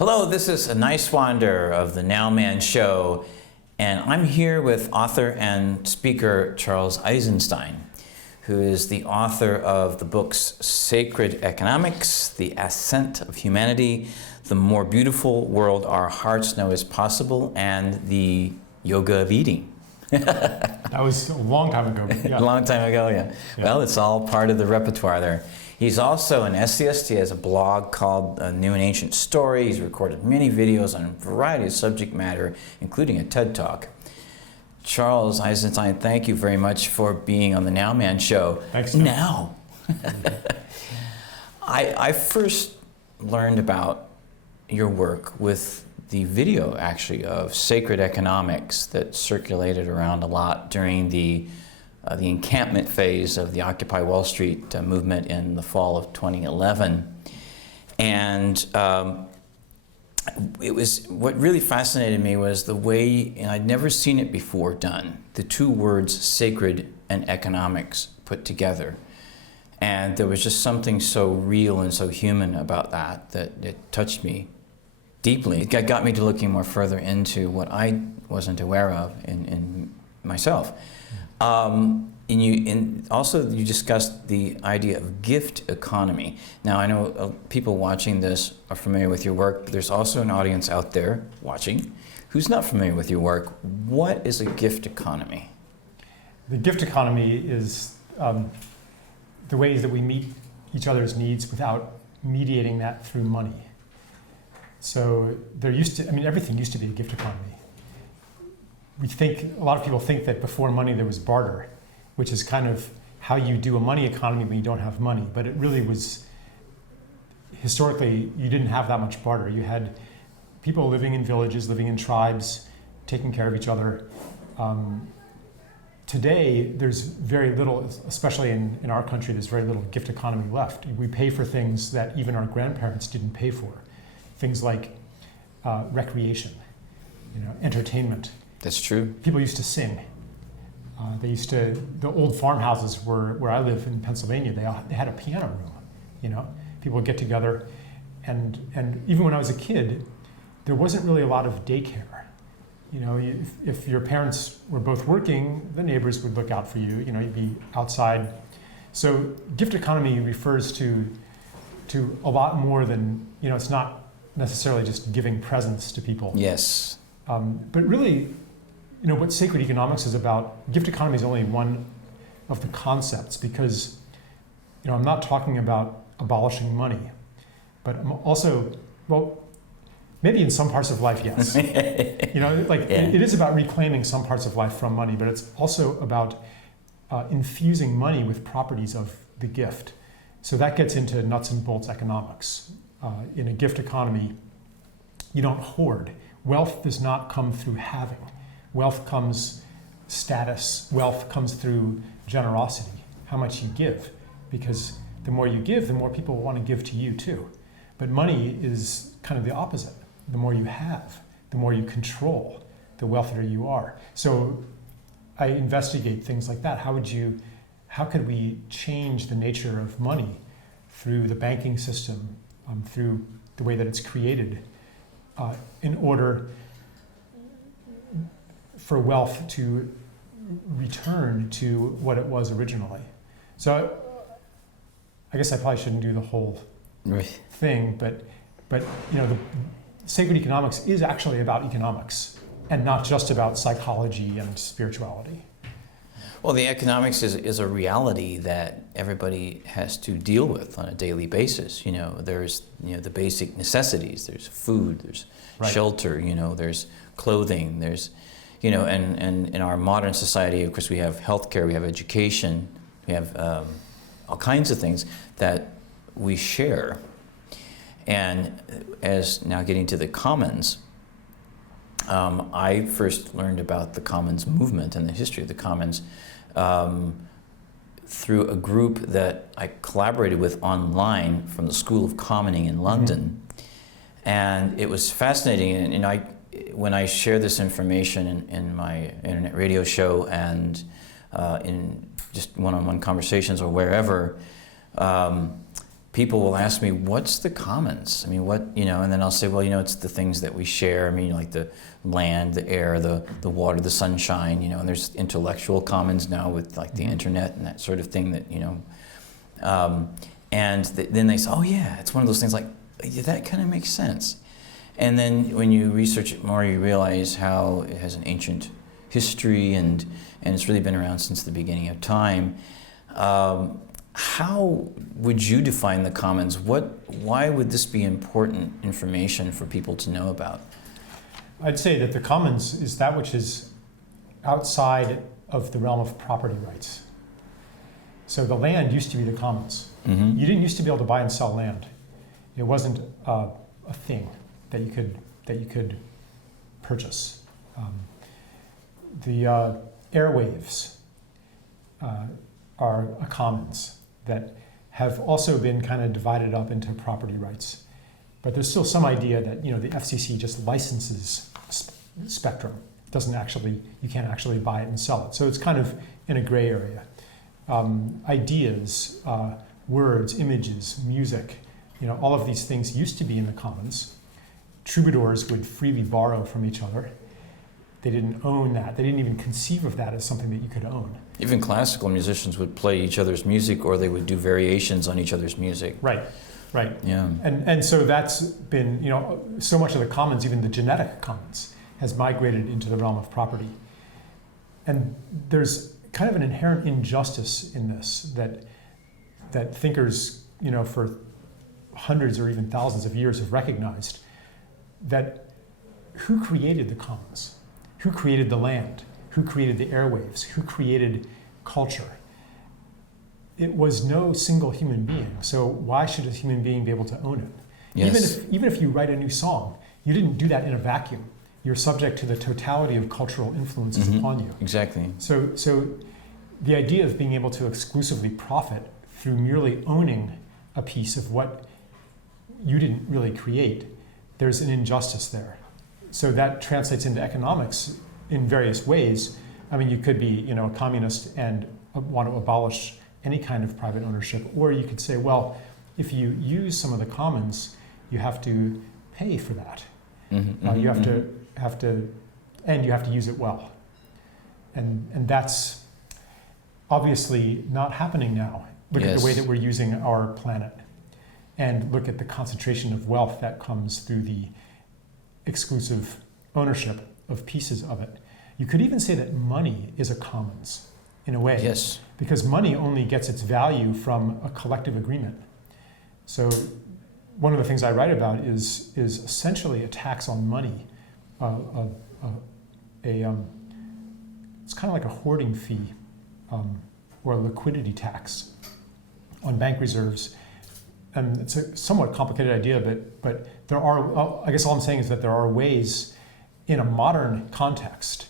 Hello, this is Niswander of the Nowman Show, and I'm here with author and speaker Charles Eisenstein, who is the author of the books Sacred Economics, The Ascent of Humanity, The More Beautiful World Our Hearts Know Is Possible, and The Yoga of Eating. That was a long time ago. Yeah. A long time ago, yeah. Well, it's all part of the repertoire there. He's also an essayist. He has a blog called New and Ancient Story. He's recorded many videos on a variety of subject matter, including a TED Talk. Charles Eisenstein, thank you very much for being on the Nowman Show. Thanks, Tom. Now. I first learned about your work with the video, actually, of Sacred Economics that circulated around a lot during the encampment phase of the Occupy Wall Street movement in the fall of 2011. And it was, what really fascinated me was the way, and I'd never seen it before done, the two words sacred and economics put together. And there was just something so real and so human about that it touched me deeply. It got me to looking more further into what I wasn't aware of in myself. Also you discussed the idea of gift economy. Now I know people watching this are familiar with your work, but there's also an audience out there watching who's not familiar with your work. What is a gift economy? The gift economy is the ways that we meet each other's needs without mediating that through money. So everything used to be a gift economy. A lot of people think that before money there was barter, which is kind of how you do a money economy when you don't have money. But it really was, historically, you didn't have that much barter. You had people living in villages, living in tribes, taking care of each other. Today, there's very little, especially in our country, there's very little gift economy left. We pay for things that even our grandparents didn't pay for. Things like recreation, entertainment. That's true. People used to sing. The old farmhouses where I live in Pennsylvania, they had a piano room, People would get together, and even when I was a kid, there wasn't really a lot of daycare. If your parents were both working, the neighbors would look out for you, you'd be outside. So gift economy refers to a lot more than, it's not necessarily just giving presents to people. Yes. But really, what sacred economics is about, gift economy is only one of the concepts, because I'm not talking about abolishing money, but I'm also, maybe in some parts of life, yes. It is about reclaiming some parts of life from money, but it's also about infusing money with properties of the gift. So that gets into nuts and bolts economics. In a gift economy, you don't hoard. Wealth does not come through having. Wealth comes status. Wealth comes through generosity, how much you give. Because the more you give, the more people want to give to you too. But money is kind of the opposite. The more you have, the more you control, the wealthier you are. So I investigate things like that. How could we change the nature of money through the banking system, through the way that it's created, in order for wealth to return to what it was originally. So I guess I probably shouldn't do the whole thing, but the sacred economics is actually about economics and not just about psychology and spirituality. Well, the economics is a reality that everybody has to deal with on a daily basis. There's the basic necessities. There's food. There's shelter. There's clothing. There's and in our modern society, of course, we have healthcare. We have education. We have all kinds of things that we share. And as now getting to the commons. I first learned about the commons movement and the history of the commons through a group that I collaborated with online from the School of Commoning in London. And it was fascinating, and when I share this information in my internet radio show and in just one-on-one conversations or wherever, people will ask me, what's the commons? I mean, and then I'll say, well, it's the things that we share. I mean, like the land, the air, the water, the sunshine, and there's intellectual commons now with like the internet and that sort of thing that, then they say, oh yeah, it's one of those things like, yeah, that kind of makes sense. And then when you research it more, you realize how it has an ancient history and it's really been around since the beginning of time. How would you define the commons? Why would this be important information for people to know about? I'd say that the commons is that which is outside of the realm of property rights. So the land used to be the commons. Mm-hmm. You didn't used to be able to buy and sell land. It wasn't a thing that you could purchase. The airwaves are a commons that have also been kind of divided up into property rights. But there's still some idea that the FCC just licenses spectrum. You can't actually buy it and sell it. So it's kind of in a gray area. Ideas, words, images, music, all of these things used to be in the commons. Troubadours would freely borrow from each other. They didn't own that. They didn't even conceive of that as something that you could own. Even classical musicians would play each other's music, or they would do variations on each other's music. Right. Yeah. And so that's been, so much of the commons, even the genetic commons, has migrated into the realm of property. And there's kind of an inherent injustice in this that thinkers, for hundreds or even thousands of years have recognized that who created the commons? Who created the land? Who created the airwaves? Who created culture? It was no single human being. So why should a human being be able to own it? Yes. Even if you write a new song, you didn't do that in a vacuum. You're subject to the totality of cultural influences upon you. Exactly. So the idea of being able to exclusively profit through merely owning a piece of what you didn't really create, there's an injustice there. So that translates into economics in various ways. I mean, you could be, a communist and want to abolish any kind of private ownership, or you could say, well, if you use some of the commons, you have to pay for that. You have to use it well, and that's obviously not happening now. Look at the way that we're using our planet, and look at the concentration of wealth that comes through the exclusive ownership of pieces of it. You could even say that money is a commons in a way, because money only gets its value from a collective agreement. So one of the things I write about is essentially a tax on money. It's kind of like a hoarding fee or a liquidity tax on bank reserves. And it's a somewhat complicated idea, but there are, I guess all I'm saying is that there are ways in a modern context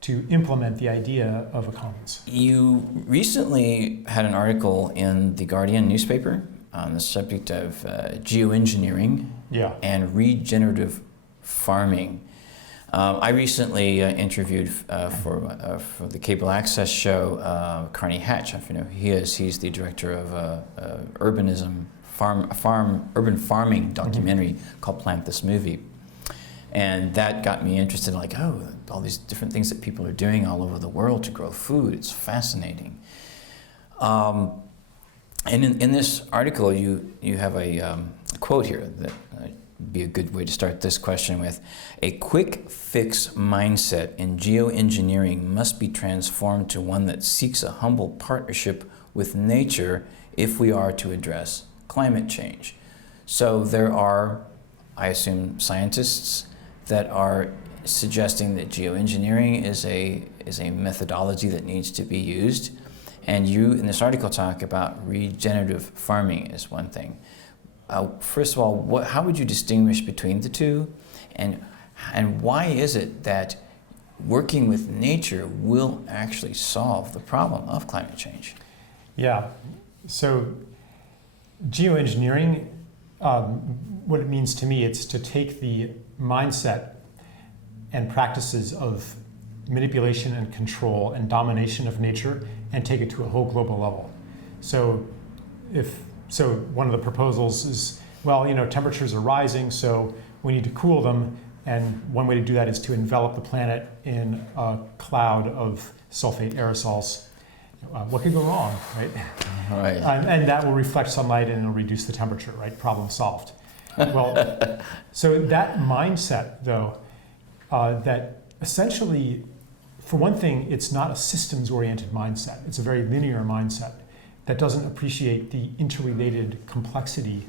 to implement the idea of a commons. You recently had an article in the Guardian newspaper on the subject of geo-engineering and regenerative farming. I recently interviewed for the cable access show Carney Hatch. I don't know who he is. He's the director of urban farming documentary called Plant This Movie. And that got me interested, like, all these different things that people are doing all over the world to grow food. It's fascinating. And in this article, you have a quote here that would be a good way to start this question with. A quick fix mindset in geoengineering must be transformed to one that seeks a humble partnership with nature if we are to address climate change. So there are, I assume, scientists that are suggesting that geoengineering is a methodology that needs to be used. And you, in this article, talk about regenerative farming as one thing. First of all, how would you distinguish between the two? And why is it that working with nature will actually solve the problem of climate change? Yeah, so geoengineering, what it means to me, it's to take the mindset and practices of manipulation and control and domination of nature and take it to a whole global level. So if so one of the proposals is, well, temperatures are rising, so we need to cool them, and one way to do that is to envelop the planet in a cloud of sulfate aerosols. What could go wrong, right? Right. And that will reflect sunlight and it'll reduce the temperature, right? Problem solved. Well, so that mindset, though, that essentially, for one thing, it's not a systems-oriented mindset. It's a very linear mindset that doesn't appreciate the interrelated complexity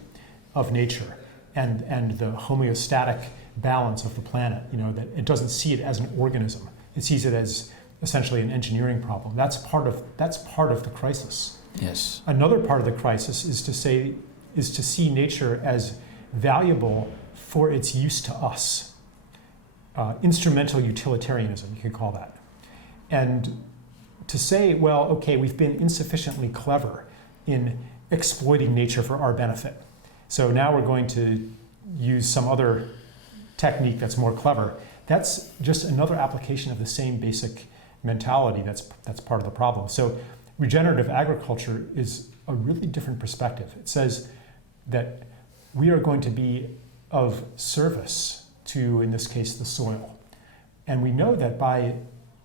of nature and the homeostatic balance of the planet. That it doesn't see it as an organism. It sees it as essentially an engineering problem. That's part of the crisis. Yes. Another part of the crisis is to see nature as valuable for its use to us. Instrumental utilitarianism, you could call that. And to say, well, okay, we've been insufficiently clever in exploiting nature for our benefit. So now we're going to use some other technique that's more clever. That's just another application of the same basic mentality that's part of the problem. So regenerative agriculture is a really different perspective. It says that we are going to be of service to, in this case, the soil. And we know that by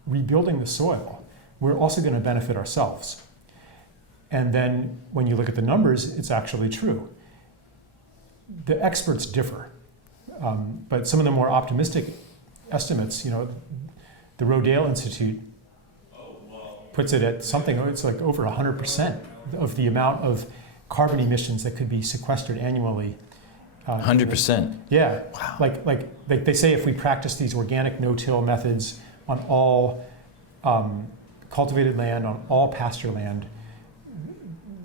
rebuilding the soil, we're also going to benefit ourselves. And then when you look at the numbers, it's actually true. The experts differ, but some of the more optimistic estimates, the Rodale Institute puts it at something, it's like over 100% of the amount of carbon emissions that could be sequestered annually. 100%? Yeah. Wow. Like they say, if we practice these organic no-till methods on all cultivated land, on all pasture land,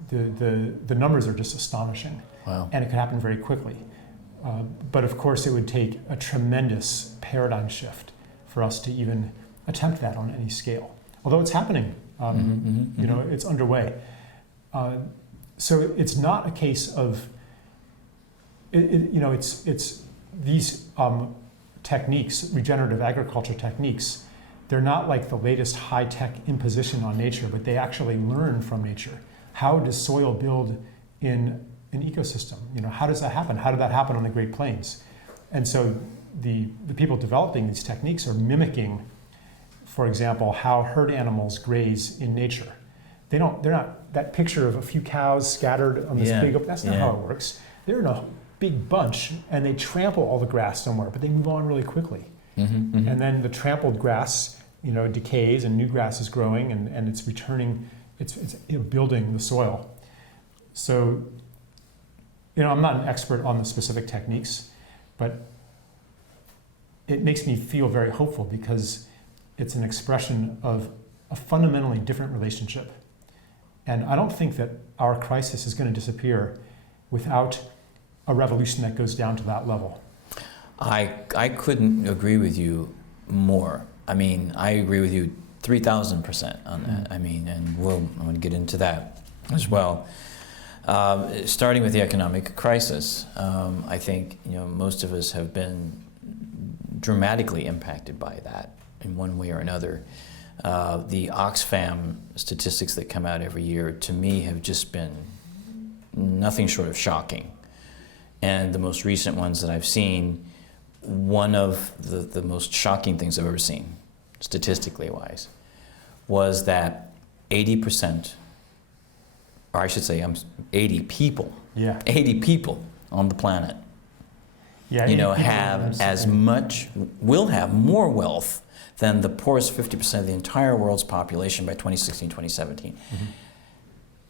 the numbers are just astonishing. Wow. And it could happen very quickly. But of course, it would take a tremendous paradigm shift for us to even attempt that on any scale. Although it's happening, it's underway. So it's not a case of, it's these techniques, regenerative agriculture techniques, they're not like the latest high-tech imposition on nature, but they actually learn from nature. How does soil build in an ecosystem? How does that happen? How did that happen on the Great Plains? And so the people developing these techniques are mimicking, for example, how herd animals graze in nature. They're not that picture of a few cows scattered on this big, that's not how it works. They're in a big bunch and they trample all the grass somewhere, but they move on really quickly. And then the trampled grass, decays and new grass is growing and it's returning, it's building the soil. So, I'm not an expert on the specific techniques, but it makes me feel very hopeful because it's an expression of a fundamentally different relationship. And I don't think that our crisis is going to disappear without a revolution that goes down to that level. I couldn't agree with you more. I agree with you 3,000% on that. And I'm going to get into that as well. Starting with the economic crisis, I think most of us have been dramatically impacted by that in one way or another. The Oxfam statistics that come out every year, to me, have just been nothing short of shocking. And the most recent ones that I've seen, one of the most shocking things I've ever seen, statistically wise, was that 80%, or I should say 80 people, 80 people on the planet, have as much, will have more wealth than the poorest 50% of the entire world's population by 2016, 2017.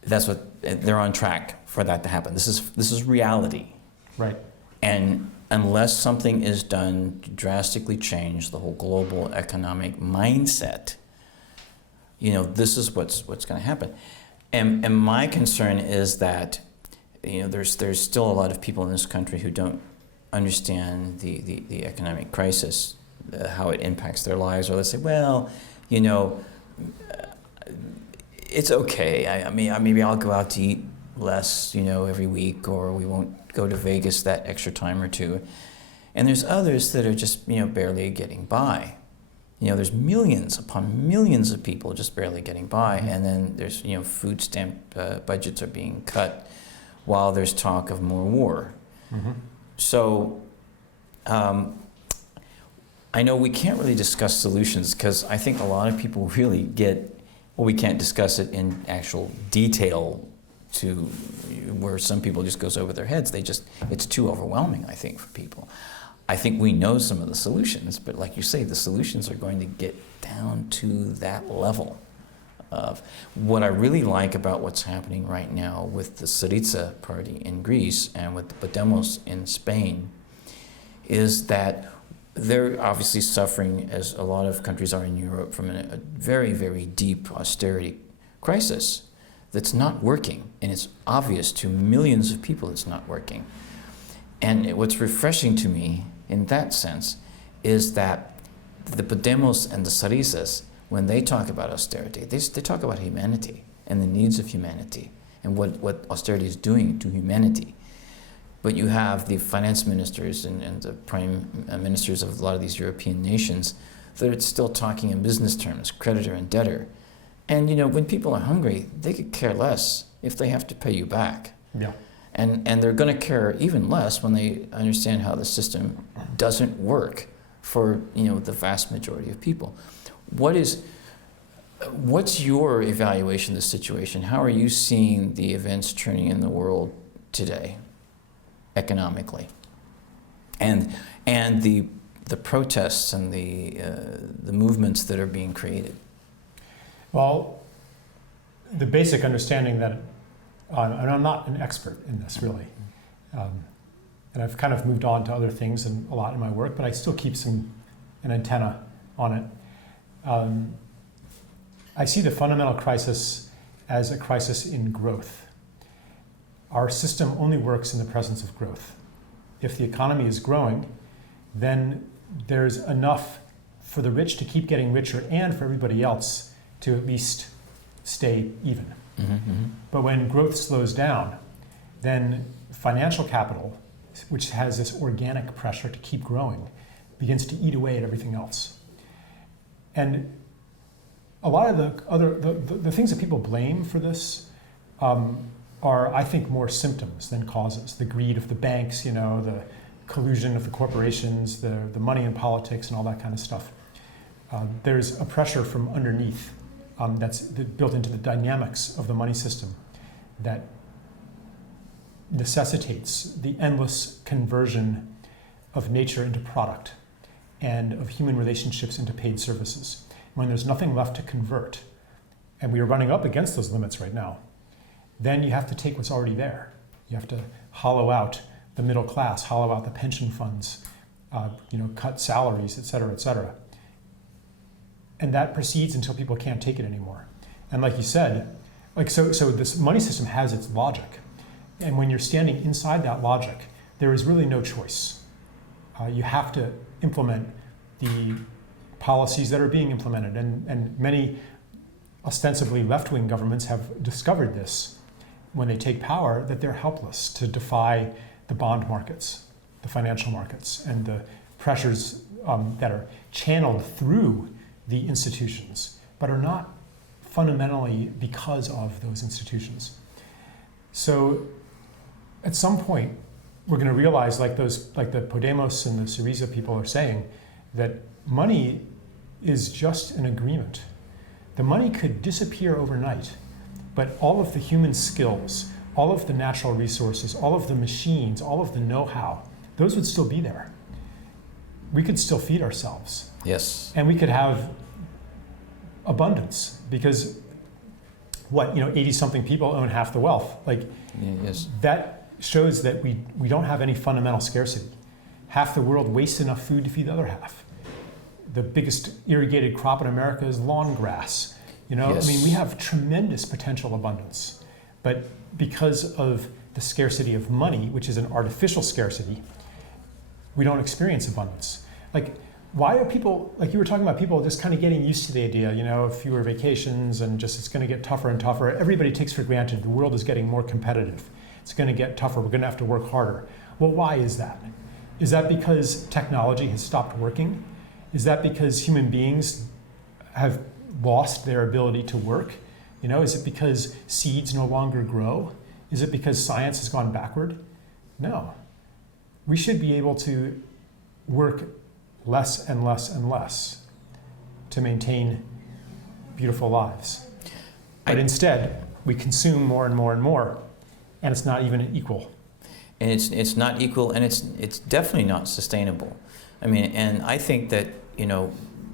That's what, they're on track for that to happen. This is reality. Right. And unless something is done to drastically change the whole global economic mindset, this is what's going to happen. And my concern is that there's still a lot of people in this country who don't understand the economic crisis, how it impacts their lives, or they say, well, it's okay. Maybe I'll go out to eat less, every week, or we won't go to Vegas that extra time or two. And there's others that are just, barely getting by. There's millions upon millions of people just barely getting by, and then there's, food stamp budgets are being cut, while there's talk of more war. Mm-hmm. So I know we can't really discuss solutions because I think a lot of people really get, well, we can't discuss it in actual detail to where some people just goes over their heads. It's too overwhelming, I think, for people. I think we know some of the solutions, but like you say, the solutions are going to get down to that level of what I really like about what's happening right now with the Syriza party in Greece and with the Podemos in Spain is that they're obviously suffering, as a lot of countries are in Europe, from a very, very deep austerity crisis that's not working. And it's obvious to millions of people it's not working. And what's refreshing to me in that sense is that the Podemos and the Syrizas, when they talk about austerity, they talk about humanity and the needs of humanity and what austerity is doing to humanity. But you have the finance ministers and the prime ministers of a lot of these European nations that are still talking in business terms, creditor and debtor. And when people are hungry, they could care less if they have to pay you back. Yeah. And they're going to care even less when they understand how the system doesn't work for the vast majority of people. What's your evaluation of the situation? How are you seeing the events turning in the world today, economically, and the protests and the movements that are being created? Well, the basic understanding that, and I'm not an expert in this really, and I've kind of moved on to other things and a lot in my work, but I still keep an antenna on it. I see the fundamental crisis as a crisis in growth. Our system only works in the presence of growth. If the economy is growing, then there's enough for the rich to keep getting richer and for everybody else to at least stay even. Mm-hmm, mm-hmm. But when growth slows down, then financial capital, which has this organic pressure to keep growing, begins to eat away at everything else. And a lot of the things that people blame for this are, I think, more symptoms than causes. The greed of the banks, the collusion of the corporations, the money in politics and all that kind of stuff. There's a pressure from underneath that's built into the dynamics of the money system that necessitates the endless conversion of nature into product and of human relationships into paid services. When there's nothing left to convert, and we are running up against those limits right now, then you have to take what's already there. You have to hollow out the middle class, hollow out the pension funds, cut salaries, et cetera, et cetera. And that proceeds until people can't take it anymore. And like you said, so this money system has its logic. And when you're standing inside that logic, there is really no choice. You have to implement the policies that are being implemented. And many ostensibly left-wing governments have discovered this when they take power, that they're helpless to defy the bond markets, the financial markets, and the pressures that are channeled through the institutions, but are not fundamentally because of those institutions. So at some point, we're going to realize, like the Podemos and the Syriza people are saying, that money is just an agreement. The money could disappear overnight, but all of the human skills, all of the natural resources, all of the machines, all of the know-how, those would still be there. We could still feed ourselves. Yes. And we could have abundance, because 80-something people own half the wealth. Yes. That shows that we don't have any fundamental scarcity. Half the world wastes enough food to feed the other half. The biggest irrigated crop in America is lawn grass. Yes. We have tremendous potential abundance. But because of the scarcity of money, which is an artificial scarcity, we don't experience abundance. Why are people, like you were talking about, people just kind of getting used to the idea, fewer vacations and just it's going to get tougher and tougher. Everybody takes for granted the world is getting more competitive. It's going to get tougher. We're going to have to work harder. Well, why is that? Is that because technology has stopped working? Is that because human beings have lost their ability to work? Is it because seeds no longer grow? Is it because science has gone backward? No. We should be able to work less and less and less to maintain beautiful lives. But instead, we consume more and more and more, and it's not even equal. And it's not equal, and it's definitely not sustainable. I mean, and I think that, you know,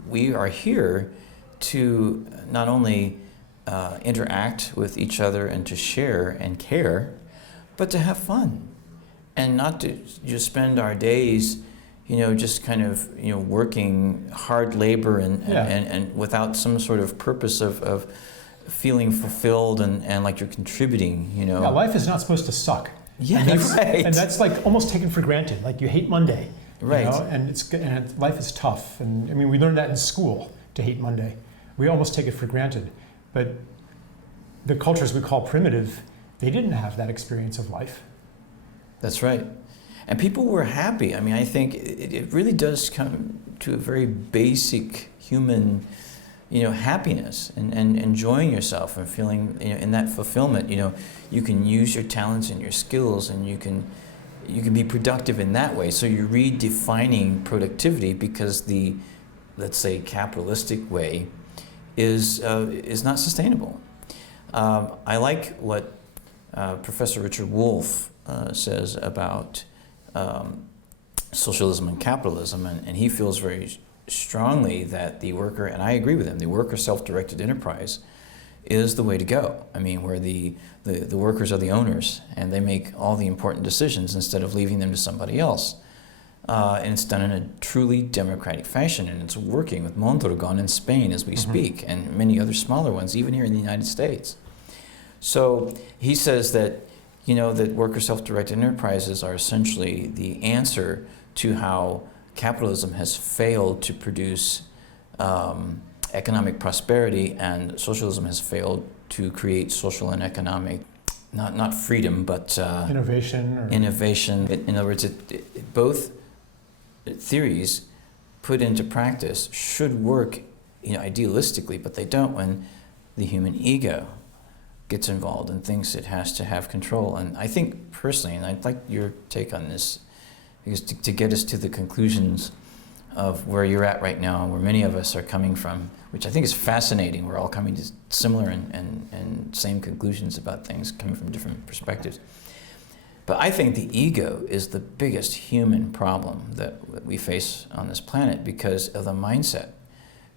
we are here to not only interact with each other and to share and care, but to have fun, and not to just spend our days, you know, just kind of, you know, working hard labor and without some sort of purpose of feeling fulfilled and like you're contributing, you know. Yeah, life is not supposed to suck. Yeah, and that's, right. And that's like almost taken for granted. Like you hate Monday, right? You know? And life is tough. And I mean, we learned that in school, to hate Monday. We almost take it for granted. But the cultures we call primitive, they didn't have that experience of life. That's right. And people were happy. I mean, I think it really does come to a very basic human, you know, happiness and enjoying yourself and feeling, you know, in that fulfillment. You know, you can use your talents and your skills, and you can be productive in that way. So you're redefining productivity, because the, let's say, capitalistic way is not sustainable. I like what Professor Richard Wolff says about socialism and capitalism, and he feels very strongly that the worker, and I agree with him, the worker self-directed enterprise is the way to go. I mean, where the workers are the owners, and they make all the important decisions instead of leaving them to somebody else. And it's done in a truly democratic fashion, and it's working with Mondragon in Spain as we speak, and many other smaller ones, even here in the United States. So he says that, you know, that worker self-directed enterprises are essentially the answer to how capitalism has failed to produce economic prosperity, and socialism has failed to create social and economic, not freedom, but innovation. Innovation. In other words, both theories put into practice should work, you know, idealistically, but they don't when the human ego gets involved and thinks it has to have control. And I think personally, and I'd like your take on this, because to get us to the conclusions of where you're at right now, where many of us are coming from, which I think is fascinating. We're all coming to similar and same conclusions about things, coming from different perspectives. But I think the ego is the biggest human problem that we face on this planet, because of the mindset.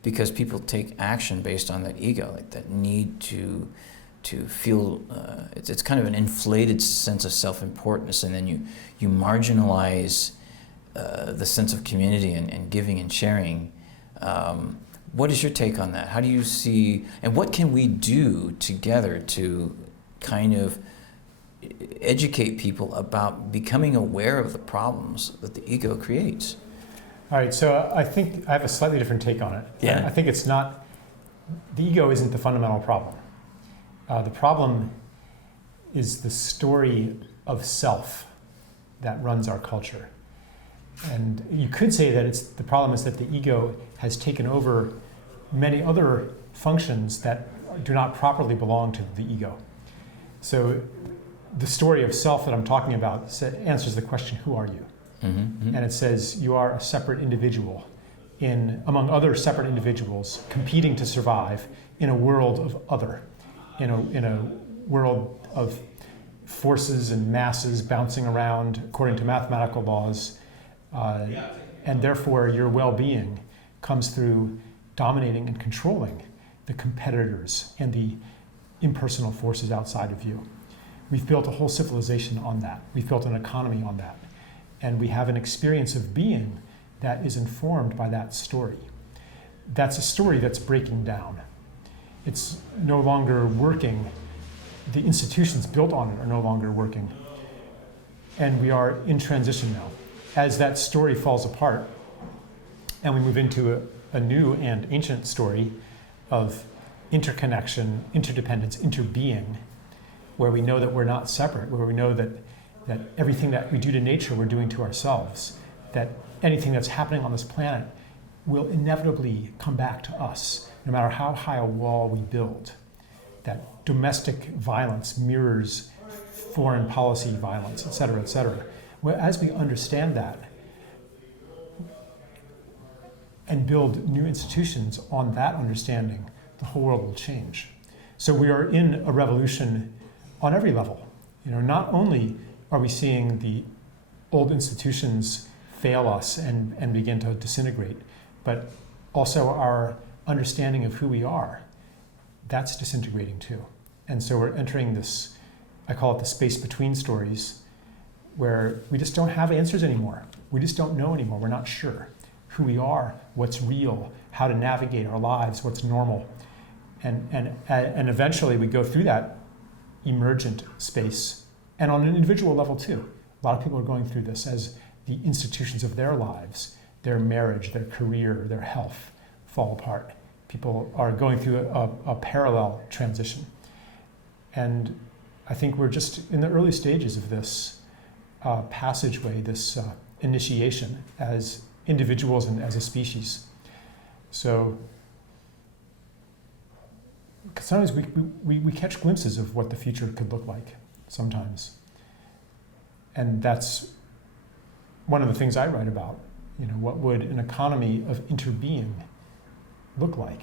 Because people take action based on that ego, like that need to feel, it's kind of an inflated sense of self-importance, and then you marginalize the sense of community and giving and sharing. What is your take on that? How do you see, and what can we do together to kind of educate people about becoming aware of the problems that the ego creates? All right, so I think I have a slightly different take on it. Yeah. I think it's not, the ego isn't the fundamental problem. The problem is the story of self that runs our culture. And you could say that the problem is that the ego has taken over many other functions that do not properly belong to the ego. So the story of self that I'm talking about answers the question, who are you? And it says you are a separate individual among other separate individuals competing to survive in a world of other, in a world of forces and masses bouncing around according to mathematical laws. And therefore your well-being comes through dominating and controlling the competitors and the impersonal forces outside of you. We've built a whole civilization on that. We've built an economy on that. And we have an experience of being that is informed by that story. That's a story that's breaking down. It's no longer working. The institutions built on it are no longer working. And we are in transition now. As that story falls apart and we move into a new and ancient story of interconnection, interdependence, interbeing, where we know that we're not separate, where we know that everything that we do to nature we're doing to ourselves, that anything that's happening on this planet will inevitably come back to us, no matter how high a wall we build. That domestic violence mirrors foreign policy violence, et cetera, et cetera. Well, as we understand that and build new institutions on that understanding, the whole world will change. So we are in a revolution on every level. Not only are we seeing the old institutions fail us and begin to disintegrate, but also our understanding of who we are, that's disintegrating too. And so we're entering this, I call it the space between stories, where we just don't have answers anymore. We just don't know anymore. We're not sure who we are, what's real, how to navigate our lives, what's normal. And eventually we go through that emergent space, and on an individual level too. A lot of people are going through this as the institutions of their lives, their marriage, their career, their health fall apart. People are going through a parallel transition. And I think we're just in the early stages of this passageway, this initiation as individuals and as a species. So sometimes we catch glimpses of what the future could look like sometimes. And that's one of the things I write about. What would an economy of interbeing look like?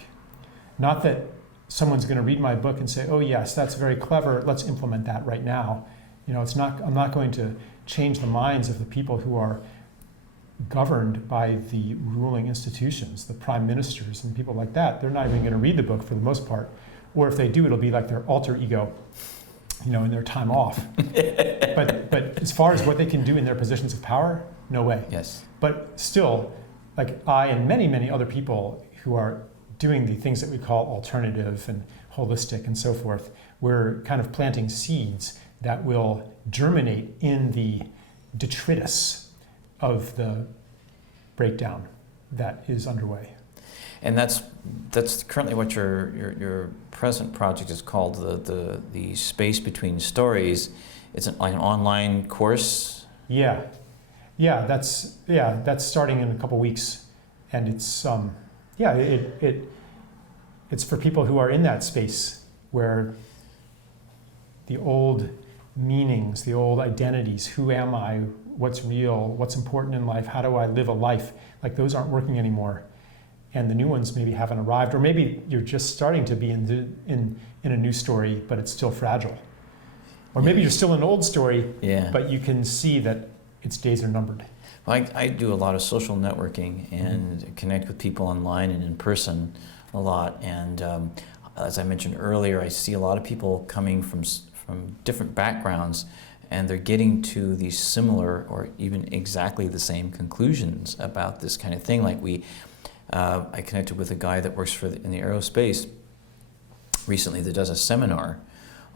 Not that someone's going to read my book and say, oh yes, that's very clever, let's implement that right now. I'm not going to change the minds of the people who are governed by the ruling institutions, the prime ministers and people like that. They're not even going to read the book for the most part. Or if they do, it'll be like their alter ego, in their time off. but as far as what they can do in their positions of power, no way. Yes. But still, like I and many, many other people who are doing the things that we call alternative and holistic and so forth, we're kind of planting seeds that will germinate in the detritus of the breakdown that is underway. And that's currently what your present project is called, the Space Between Stories. It's like an online course. Yeah, that's starting in a couple weeks, and it's it's for people who are in that space where the old meanings, the old identities, who am I, what's real, what's important in life, how do I live a life, like those aren't working anymore. And the new ones maybe haven't arrived, or maybe you're just starting to be in a new story, but it's still fragile. Or maybe you're still in an old story, but you can see that its days are numbered. Well, I do a lot of social networking and connect with people online and in person a lot. And as I mentioned earlier, I see a lot of people coming from different backgrounds, and they're getting to these similar or even exactly the same conclusions about this kind of thing. Like I connected with a guy that works in the aerospace recently that does a seminar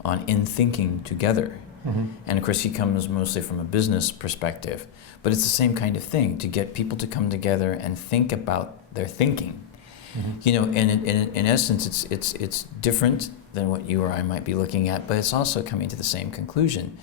on in thinking together. And of course he comes mostly from a business perspective, but it's the same kind of thing, to get people to come together and think about their thinking. And in essence it's different than what you or I might be looking at, but it's also coming to the same conclusion.